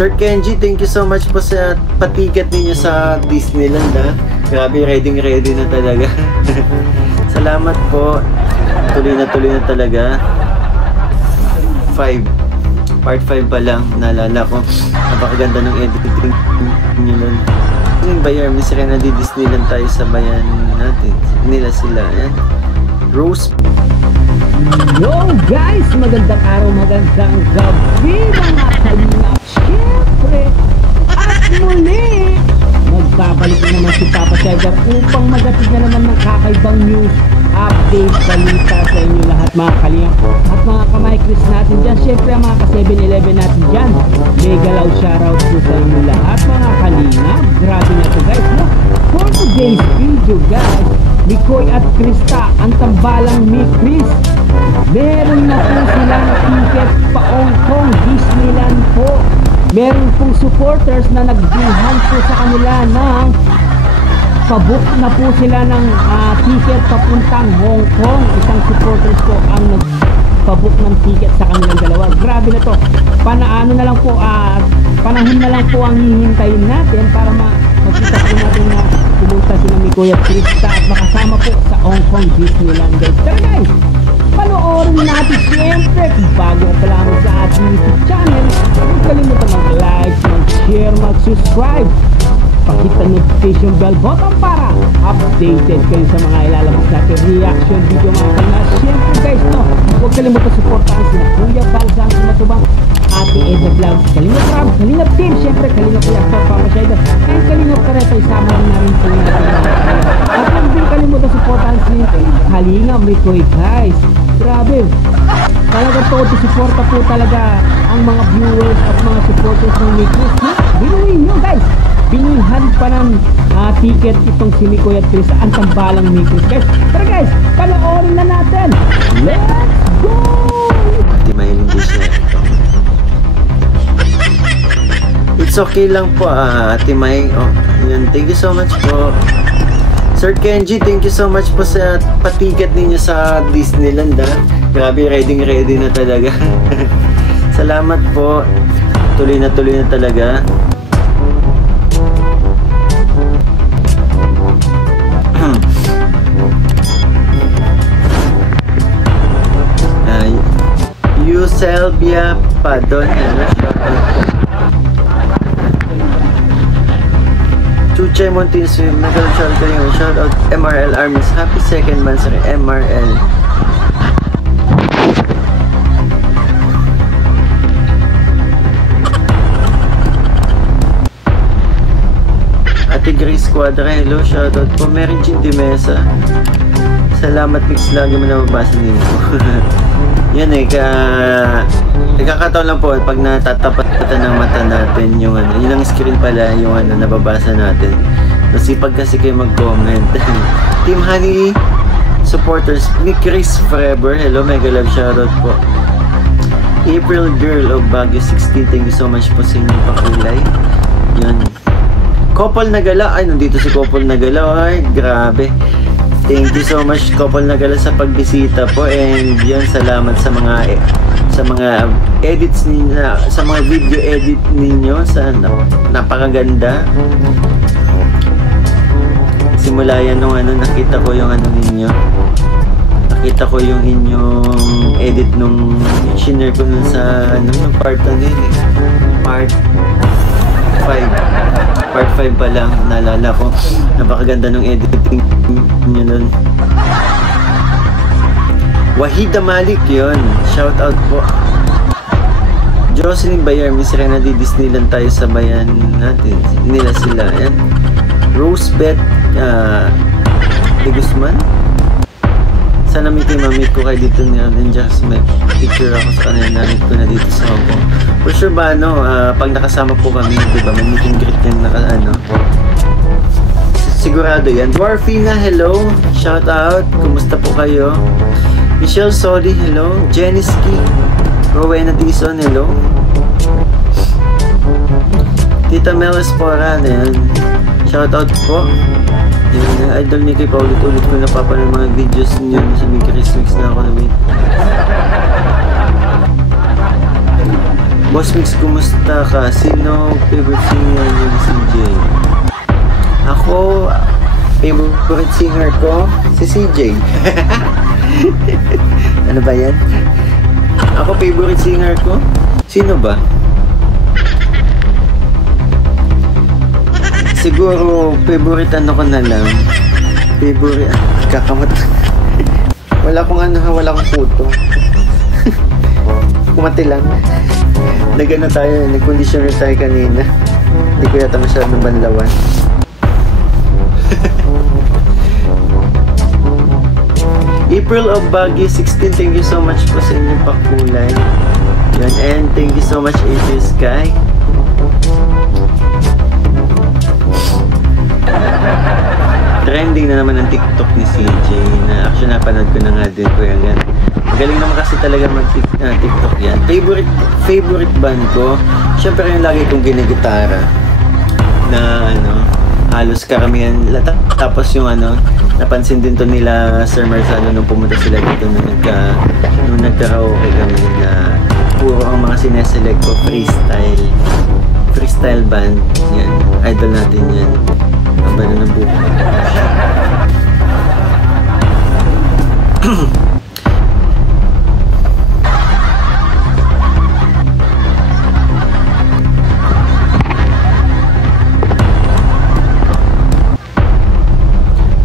Sir Kenji, thank you so much po sa patiket ninyo sa Disneyland ha. Grabe, ready na talaga. Salamat po. Tuloy na talaga. 5. Part 5 pa lang, naalala ko. Napakaganda ng editing nyo nun. Yung Bayar, Miss Rena di Disneyland tayo sa bayan natin. Nila sila, yan. Rose. Yo guys! Magandang araw, magandang gabi mga kalingap. Siyempre, at muli, magbabalik na naman si Papa Shagar upang magatid na naman ng kakaibang news, update, balita sa inyo lahat mga kalingap. At mga kamay-Chris natin dyan, siyempre ang mga ka-7-11 natin dyan. Mega loud shoutout po sa inyo lahat mga kalingap. Grabe na to guys. No? For today's video guys, Mikoy at Krista, ang tambalang ni Chris. Meron na po silang ticket pa Hong Kong Disneyland po. Meron pong supporters na nagbilhan po sa kanila ng pabook na po sila ng ticket papuntang Hong Kong. Isang supporters po ang nagpabook ng ticket sa kanilang dalawa. Grabe na to. Panahon na lang po ang hihintayin natin para makita po natin na pumunta sila Mikoy at Krista at makasama po sa Hong Kong Disneyland guys. Tara guys! Panoorin natin siyempre kung bago pa lang sa ating YouTube channel. Huwag kalimutan mag-like, mag-share, mag-subscribe. Pakita notification bell button para updated kayo sa mga ilalabas natin reaction video mga kanina. Siyempre guys, no, huwag kalimutan supportahan sila Kuya Balsan, Matubang, Ate Edna Vlogs, Kalingap Rab, Kalingap Team, siyempre Kalingap Reactor, Papa Shaida, and Kalingap Kareta, isama lang namin po natin mga kanina. At huwag din kalimutan supportahan si Kalingap Mikoy guys. Grabe, talaga todo suporta po talaga ang mga viewers at mga supporters ng Mikris. Binuhin nyo guys, binilhan pa ng ticket itong si Mikoy at Chris, ang tambalang Mikris guys. Tara guys, panoorin na natin. Let's go! Ate Maylin din siya. It's okay lang po Ate May. Oh, yun. Thank you so much po. Sir Kenji, thank you so much po sa patiket ninyo sa Disneyland ha. Grabe, ready na talaga. Salamat po. Tuloy na talaga. Yuselbia Padon, Chuchay Montes, nag-shout kayo. Shout out MRL Armies. Happy second month sa MRL. Ate Grace Quadra, hello. Shout out po. Mary Jean Di Mesa. Salamat mix, lagi mo na mabasa nito. Yan nagkakataon lang po pag natatapatan ng mata natin yung yun ang screen pala yung nababasa natin. Nasipag kasi kayo mag-comment. Team Honey supporters ni Chris Forever, hello, mega love shoutout po. April Girl of Baguio 16, thank you so much po sa inyong pakulay. Yan. Couple Nagala, ay nandito si Couple Nagala, ay grabe. Thank you so much Couple Nagala sa pagbisita po, and yan, salamat sa mga edits ninyo, sa mga video edit ninyo, sa napakaganda. Simula yan nung nakita ko yung ninyo. Nakita ko yung inyong edit nung shinare ko nun sa yung part part 5. Part 5 pa lang, naalala ko. Napakaganda ng editing nyo nun. Wahida Malik yun. Shout out po. Jocelyn Bayar, Miss Rena di Disneyland tayo sa bayan natin. Nila sila. Yan. Rosebeth de Guzman. Sana may mamit ko kayo dito natin. Just may picture ako sa kanila. Namit ko na dito sa Hong Kong. For sure ba, pag nakasama po kami, diba, may meet and greet yan sigurado yan. Dwarfina, hello. Shout out. Kumusta po kayo? Michelle Sodi, hello. Jeniski. Rowena Dizon, hello. Tita Mel Espora, yan. Shout out po. Yung idol ni Kay, paulit-ulit ko napapanood mga videos niyo sa Mikris Mix na ako na wait. Boss Mix, kumusta ka? Sino favorite singer ni CJ? Ako, favorite singer ko, si CJ. Ano ba yan? Ako, favorite singer ko? Sino ba? Siguro, favorite ano ko na lang. Favorite, kakamot. Wala akong puto. Kumati lang. Nag-ano tayo, nag-conditioner tayo kanina. Hindi ko yata masyadong banlawan. April of Baguio 16, thank you so much po sa inyong pakulay. Yan, and thank you so much April Sky. Trending na naman ang TikTok ni CJ na actually napanood ko na nga din po yan. Magaling naman kasi talaga mag-TikTok yan. Favorite band ko, syempre yung lagi kong ginigitara na ano, halos karamihan. Tapos yung ano, napansin din to nila Sir Marcelo nung pumunta sila dito nung nagkaraoke kami na puro ang mga sineselect ko freestyle band. Yan, idol natin yan. Ang bano ng buhay.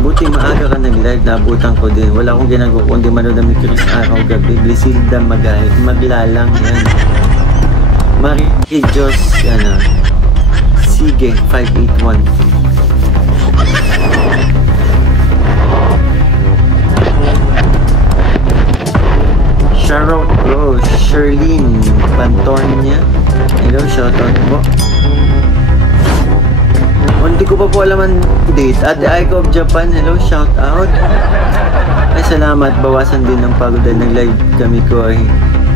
Buti maaga ka nag-live, naabutan ko din. Wala akong ginagawa kundi manood ng Chris araw gabi. Blisilda maglalang yan. Marie Diyos, yan Sige, 581. Shoutout bro, Sherlyn Pantornia. Hello, shoutout po. Hindi ko pa po alam ang date. Ate Aiko of Japan, hello, shoutout. Ay, salamat. Bawasan din ng pagod dahil nag-live kami ko ay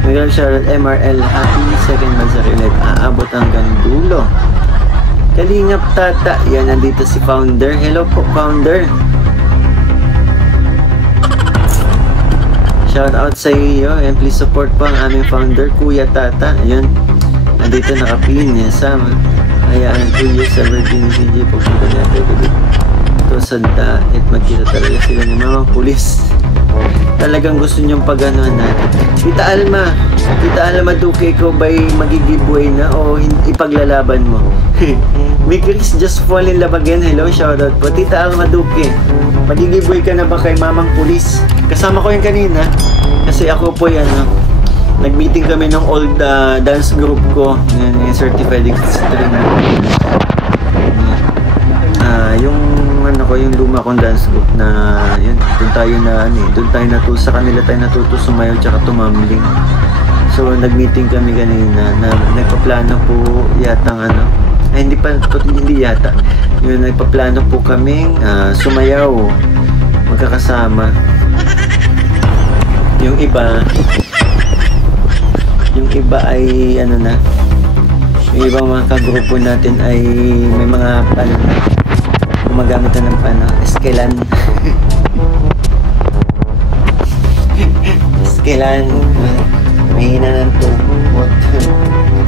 mag-live shoutout MRL. Happy second month sa ulit. Aabot hanggang dulo. Kalingap Tata. Yan, nandito si Founder. Hello po, Founder. Shout out sa iyo and please support po ang aming founder, Kuya Tata. Ayun, nandito nakapin niya sama. Hayaan 2 years sa Virgin CJ pagpunta natin ko dito sa dait. Magkita talaga sila ng mga pulis. Talagang gusto niyong pag-anuhan natin. Tita Alma Duque ko ba'y magigiveaway na o ipaglalaban mo? May Chris just fall in love again. Hello, shoutout po. Tita Alma Duque, magigiveaway ka na ba kay Mamang Pulis? Kasama ko yan kanina kasi ako po yan nag-meeting kami ng old dance group ko, yung certified extreme. Yung ano ko, yung luma kong dance group na yun, doon tayo natuto sa kanila, tayo natuto sumayaw tsaka tumambling. So nag-meeting kami kanina na nagpaplano po yatang hindi yata yun, nagpaplano po kaming sumayaw magkakasama. Yung iba ay yung ibang mga kagrupo natin ay may mga gumagamit na ng eskelan. Eskelan, mahina ng tubot.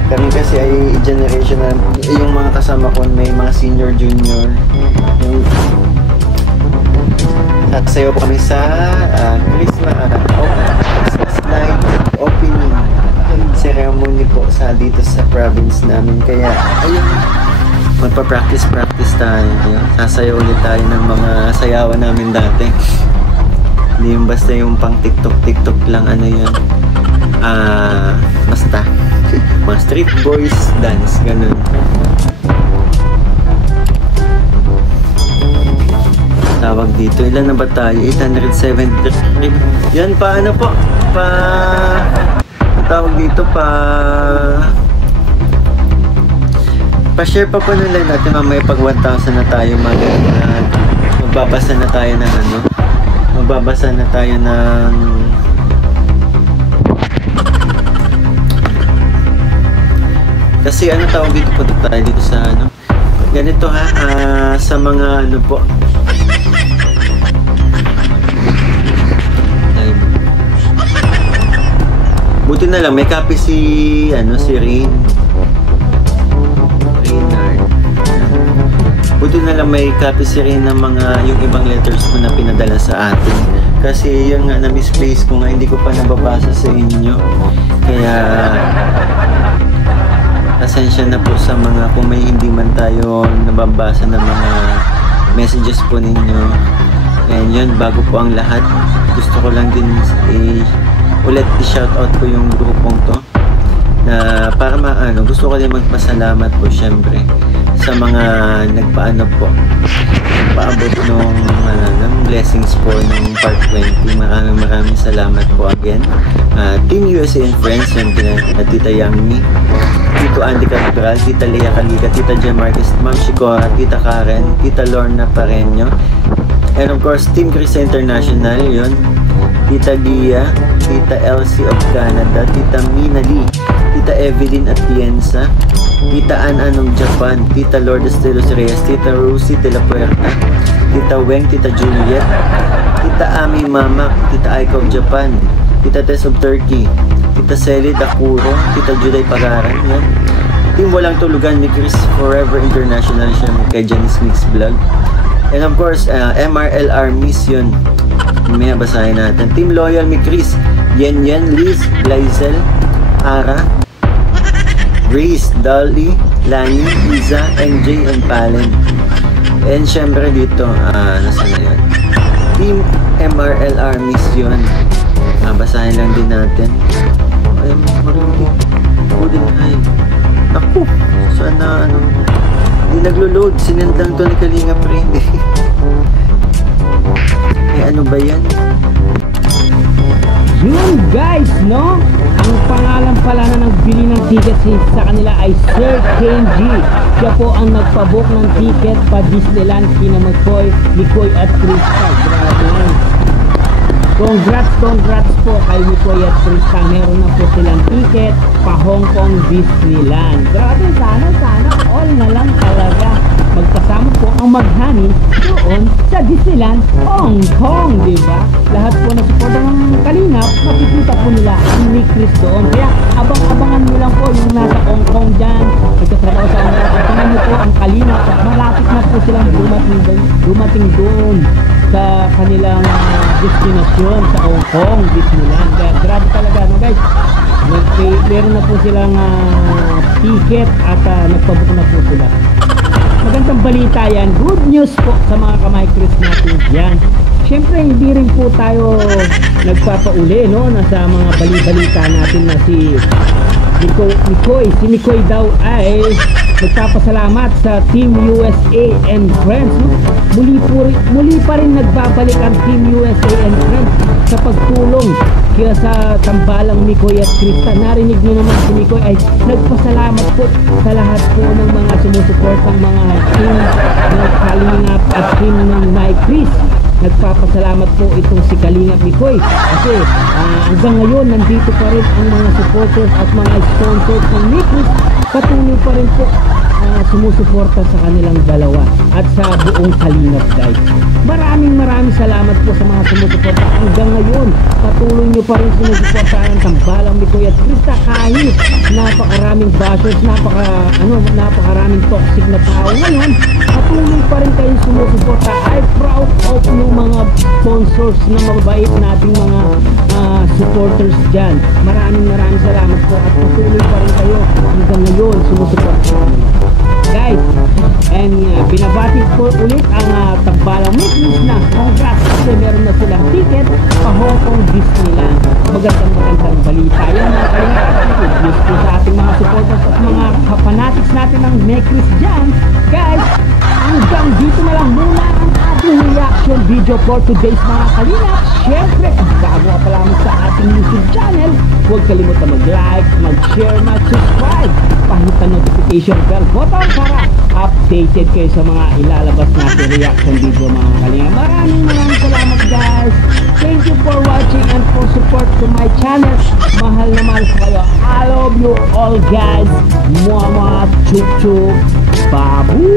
Kami kasi ay generation na yung mga kasama ko may mga senior, junior. Sasayaw po kami sa Christmas night opening ceremony po dito sa province namin. Kaya ayun, magpa-practice tayo. Sasayaw ulit tayo ng mga sayawan namin dati. Hindi yung basta yung pang TikTok lang yun. Basta mga street boys dance, ganun. Tawag dito, ilan na ba tayo? 873. Yan, tawag dito, pa-share pa po ng live natin mamaya pag 1,000 na tayo magbabasa na tayo ng kasi tawag dito, punta tayo dito sa ganito sa mga po Buti na lang may copy si Rain. Reynard. Buti na lang may copy si Rain ng yung ibang letters ko na pinadala sa atin. Kasi yung na-misplace ko nga, hindi ko pa nababasa sa inyo. Kaya pasensya na po sa kung may hindi man tayo nababasa ng mga messages po ninyo. And yun, bago po ang lahat, gusto ko lang din ulit i-shoutout ko yung grupong to na para gusto ko din magpasalamat po syempre sa mga nagpaabot ng blessings po ng Part 20. Maraming salamat po again. Team USA and Friends, yung Tita Yangmi, Tito Andy Capitural, Tita Lea Caliga, Tita Jem Marquez, Ma'am Shikora, Tita Karen, Tita Lorna Pareño, and of course Team Chris International, yun, Tita Gia, Tita Elsie of Canada, Tita Mina Lee, Tita Evelyn Atienza, Tita Anong Japan, Tita Lourdes de los Reyes, Tita Rosie de la Puerta, Tita Weng, Tita Juliet, Tita Ami Mama, Tita Aiko of Japan, Tita Tess of Turkey, Tita Celi Dakuro, Tita Juday Pagaran, yan. Team Walang Tulugan ni Chris Forever International, siya kay Janice Mix Vlog, and of course MRLR Mission. May basahin natin. Team Loyal mi Chris, Yen, Liz, Lizel, Ara, Grace, Dolly, Lani, Liza, NJ, and Palen. And syempre dito, nasa na yun? Team MRLR Mission. Basahin lang din natin. Ay, marunong. Golden High. Ako, sana hindi naglo-load. Sinend lang to ni Kalinga Friend. Ano ba yan? Yun guys, no? Ang pangalan pala na nagbili ng ticket sa kanila ay Sir Kenji. Siya po ang nagpabook ng ticket pa Disneyland kina McCoy, Mikoy at Krista. Grabe yan. Congrats po kay Mikoy at Krista. Meron na po silang ticket pa Hong Kong Disneyland. Grabe, sana all na lang talaga. Magkasama po ang maghani doon sa Disneyland Hong Kong, diba? Lahat po na suporta ng Kalingap, makikita po nila ang ni Chris doon. Kaya abang-abangan nyo lang po yung nasa Hong Kong dyan. Nagkatrabaho sa Hong Kong. Abangan nyo po ang Kalingap. Malapit na po silang dumating doon sa kanilang destinasyon sa Hong Kong, Disneyland. Kaya grabe talaga, no guys? Meron na po silang ticket at nagpabook na po sila. Magandang balita yan. Good news po sa mga kamay-Chris natin yan. Siyempre, hindi rin po tayo nagpapauli, no? Nasa mga bali-balita natin na si Mikoy daw ay nagpapasalamat sa Team USA and Friends, no? Muli pa rin nagbabalik ang Team USA and Friends sa pagtulong kaya sa tambalang Mikoy at Krista. Narinig nyo naman si Mikoy ay nagpasalamat po sa lahat po ng mga sumusuportang mga team ng Kalingap at team ng My Chris. Nagpapasalamat po itong si Kalingap Mikoy kasi hanggang ngayon nandito pa rin ang mga supporters at mga sponsors ng Chris. Patuloy pa rin po sumusuporta sa kanilang dalawa at sa buong Kalingap guys. Maraming salamat po sa mga sumusuporta hanggang ngayon. Patuloy nyo pa rin sumusuportahan ng tambalang Mikoy at Krista kahit napakaraming bashers, napakaraming toxic na tao ngayon. Patuloy pa rin kayo sumusuporta. I'm proud of yung mga sponsors na mababait nating mga supporters dyan. Maraming salamat po at patuloy pa rin kayo hanggang ngayon sumusuporta guys. And binabati po ulit ang tambalang Chris na congrats kasi meron na silang ticket pa Hong Kong Disneyland. Magandang balita yan mga Kalingap. Good news po sa ating mga supporters at mga fanatics natin ng Chris dyan guys. Hanggang dito na lang muna ang ating reaction video for today's mga Kalingap. Syempre, kung bago ka pa lamang sa ating YouTube channel, huwag kalimutan mag-like, mag-share, mag-subscribe. Pahit ang notification bell button para updated kayo sa mga ilalabas natin reaction video mga Kalingap. Maraming salamat guys. Thank you for watching and for support to my channel. Mahal na mahal ko kayo. I love you all guys. Mwah mwah, chuk chuk, babu.